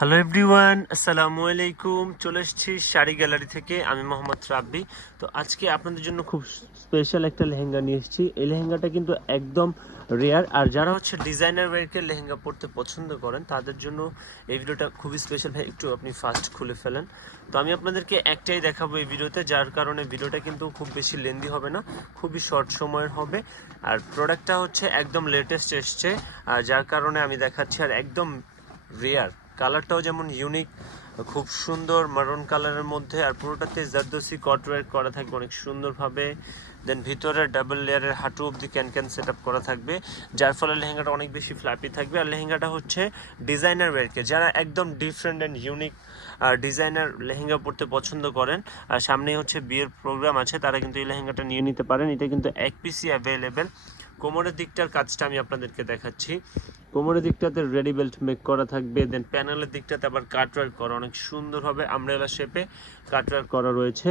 Hello everyone আসসালামু আলাইকুম চলে এসেছি শাড়ি গ্যালারি থেকে। আমি মোহাম্মদ রাব্বি। তো আজকে আপনাদের জন্য খুব স্পেশাল একটা লেহেঙ্গা নিয়ে এসেছি। এই লেহেঙ্গাটা কিন্তু একদম রেয়ার আর যারা হচ্ছে ডিজাইনার ওয়ার্কের লেহেঙ্গা পরতে পছন্দ করেন, তাদের জন্য এই ভিডিওটা খুবই স্পেশাল ভাই, একটু আপনি ফাস্ট খুলে ফেলেন। তো আমি আপনাদেরকে একটাই দেখাবো এই ভিডিওতে, যার কারণে ভিডিওটা কিন্তু খুব বেশি লেন্দি হবে না, খুবই শর্ট সময়ের হবে। আর প্রোডাক্টটা হচ্ছে একদম লেটেস্ট এসছে। আর যার কারণে আমি দেখাচ্ছি, আর একদম রেয়ার কালারটাও যেমন ইউনিক খুব সুন্দর মারুন কালারের মধ্যে, আর পুরোটাতে জারদোসি কটওয়ার্ক করা থাকবে অনেক সুন্দরভাবে। দেন ভিতরে ডাবল লেয়ারের হাঁটু অব্দি ক্যান ক্যান সেট করা থাকবে, যার ফলে লেহেঙ্গাটা অনেক বেশি ফ্ল্যাপি থাকবে। আর লেহেঙ্গাটা হচ্ছে ডিজাইনার ওয়ারকে যারা একদম ডিফারেন্ট অ্যান্ড ইউনিক আর ডিজাইনার লেহেঙ্গা পরতে পছন্দ করেন, আর সামনেই হচ্ছে বিয়ের প্রোগ্রাম আছে, তারা কিন্তু এই লেহেঙ্গাটা নিয়ে নিতে পারেন। এটা কিন্তু এক পিসি অ্যাভেলেবেল কোমরের দিকটার কাজটা আমি আপনাদেরকে দেখাচ্ছি। কোমরের দিকটাতে রেডি বেল্ট মেক করা থাকবে দেন প্যানেলের দিকটাতে আবার কাটওয়ার্ক করা। অনেক সুন্দর হবে আমরেলা শেপে কাটওয়ার্ক করা রয়েছে।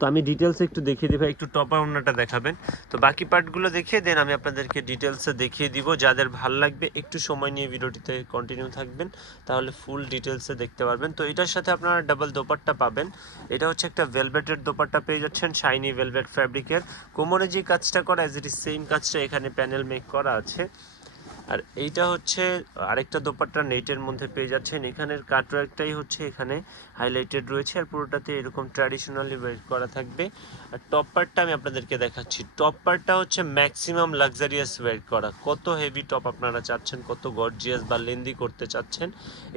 তো আমি ডিটেলস একটু দেখিয়ে দিব একটু টপার ওনাটা দেখাবেন। তো বাকি পার্টগুলো দেখিয়ে দেন, আমি আপনাদেরকে ডিটেলসে দেখিয়ে দিব। যাদের ভালো লাগবে, একটু সময় নিয়ে ভিডিওটিতে কন্টিনিউ থাকবেন, তাহলে ফুল ডিটেলসে দেখতে পারবেন। তো এটার সাথে আপনারা ডাবল দোপাট্টা পাবেন। এটা হচ্ছে একটা ভেলভেটের দোপাট্টা পেয়ে যাচ্ছেন শাইনি ভেলভেট ফ্যাব্রিকের কোমরে যে কাজটা করা অ্যাজ ইট ইজ সেম কাজটা এখানে প্যানেল মেক করা আছে। আর এইটা হচ্ছে, আরেকটা দোপাট্টা নেটের মধ্যে পেয়ে যাচ্ছেন। এখানের কাটওয়ার্কটাই হচ্ছে এখানে হাইলাইটেড রয়েছে আর পুরোটাতে এরকম ট্র্যাডিশনালি ওয়েট করা থাকবে। আর টপ পার্টটা আমি আপনাদেরকে দেখাচ্ছি। টপ পার্টটা হচ্ছে ম্যাক্সিমাম লাক্সারিয়াস ওয়েট করা। কত হেভি টপ আপনারা চাচ্ছেন, কত গর্জিয়াস বা লেন্দি করতে চাচ্ছেন,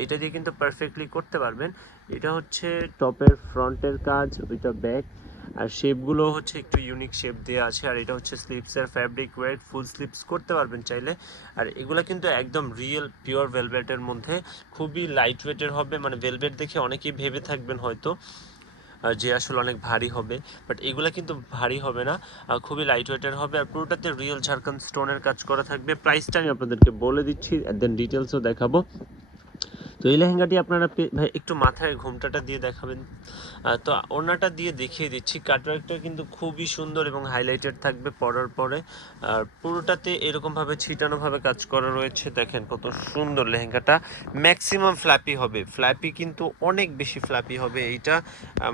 এটা দিয়ে কিন্তু পারফেক্টলি করতে পারবেন। এটা হচ্ছে টপের ফ্রন্টের কাজ, ওইটা ব্যাক আর শেপগুলো হচ্ছে একটু ইউনিক শেপ দেওয়া আছে, আর এটা হচ্ছে স্লিপসের ফ্যাব্রিক ওয়েট ফুল স্লিপস করতে পারবেন চাইলে। আর এগুলো কিন্তু একদম রিয়েল পিওর ভেলভেটের মধ্যে, খুবই লাইট ওয়েটের হবে মানে ভেলভেট দেখে অনেকেই ভেবে থাকবেন হয়তো যে আসলে অনেক ভারী হবে বাট এগুলো কিন্তু ভারী হবে না খুবই লাইট ওয়েটের হবে, আর পুরোটাতে রিয়েল ঝাড়খান্ড স্টোনের কাজ করা থাকবে। প্রাইসটা আমি আপনাদেরকে বলে দিচ্ছি দেন ডিটেলসও দেখাবো। তো এই লেহেঙ্গাটি আপনারা ভাই, একটু মাথায় ঘুমটাটা দিয়ে দেখাবেন। তো ওড়নাটা দিয়ে দেখিয়ে দিচ্ছি। কাটওয়ার্কটা কিন্তু খুবই সুন্দর এবং হাইলাইটেড থাকবে পরার পরে। আর পুরোটাতে এরকমভাবে ছিটানোভাবে কাজ করা রয়েছে। দেখেন কত সুন্দর লেহেঙ্গাটা। ম্যাক্সিমাম ফ্ল্যাপি হবে। ফ্ল্যাপি কিন্তু অনেক বেশি ফ্ল্যাপি হবে এইটা।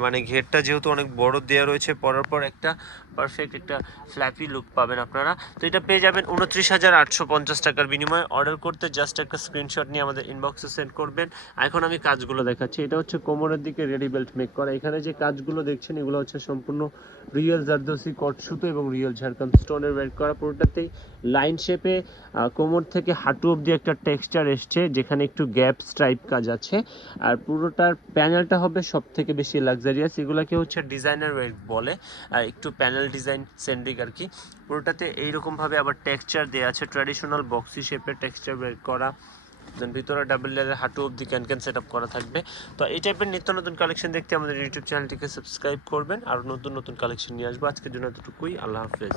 মানে ঘেরটা যেহেতু অনেক বড় দেওয়া রয়েছে, পরার পর একটা পারফেক্ট একটা ফ্ল্যাপি লুক পাবেন আপনারা। তো এটা পেয়ে যাবেন উনত্রিশ হাজার আটশো পঞ্চাশ টাকার বিনিময়ে। অর্ডার করতে জাস্ট একটা স্ক্রিনশট নিয়ে আমাদের ইনবক্সে সেন্ড করবেন এখন আমি কাজগুলো দেখাচ্ছি। এটা হচ্ছে কোমরের দিকে রেডি বেল্ট মেক করা। এখানে যে কাজগুলো দেখছেন, এগুলো হচ্ছে সম্পূর্ণ রিয়েল জারদোসি কট সুতো এবং রিয়েল ঝাড়খান্ড স্টোনের ওয়েট করা। পুরোটাতেই লাইন শেপে কোমর থেকে হাঁটু অব্দি একটা টেক্সচার এসছে, যেখানে একটু গ্যাপ স্ট্রাইপ কাজ আছে। আর পুরোটার প্যানেলটা হবে সব থেকে বেশি লাক্সারিয়াস এগুলোকে হচ্ছে ডিজাইনার ওয়েট বলে। একটু প্যানেল ডিজাইন সেন্ট্রিক আর কি। পুরোটাতে এইরকমভাবে আবার টেক্সচার দেওয়া আছে। ট্র্যাডিশনাল বক্সি শেপের টেক্সচার ওয়েট করা। দেন ভিতরে ডাবল লেয়ারের হাঁটু অব্দি ক্যান ক্যান সেট আপ করা থাকবে। তো এই টাইপের নিত্য নতুন কালেকশন দেখতে আমাদের ইউটিউব চ্যানেলটিকে সাবস্ক্রাইব করবেন। আর নতুন নতুন কালেকশন নিয়ে আসব। আজকের জন্য এতটুকুই। আল্লাহ হাফেজ।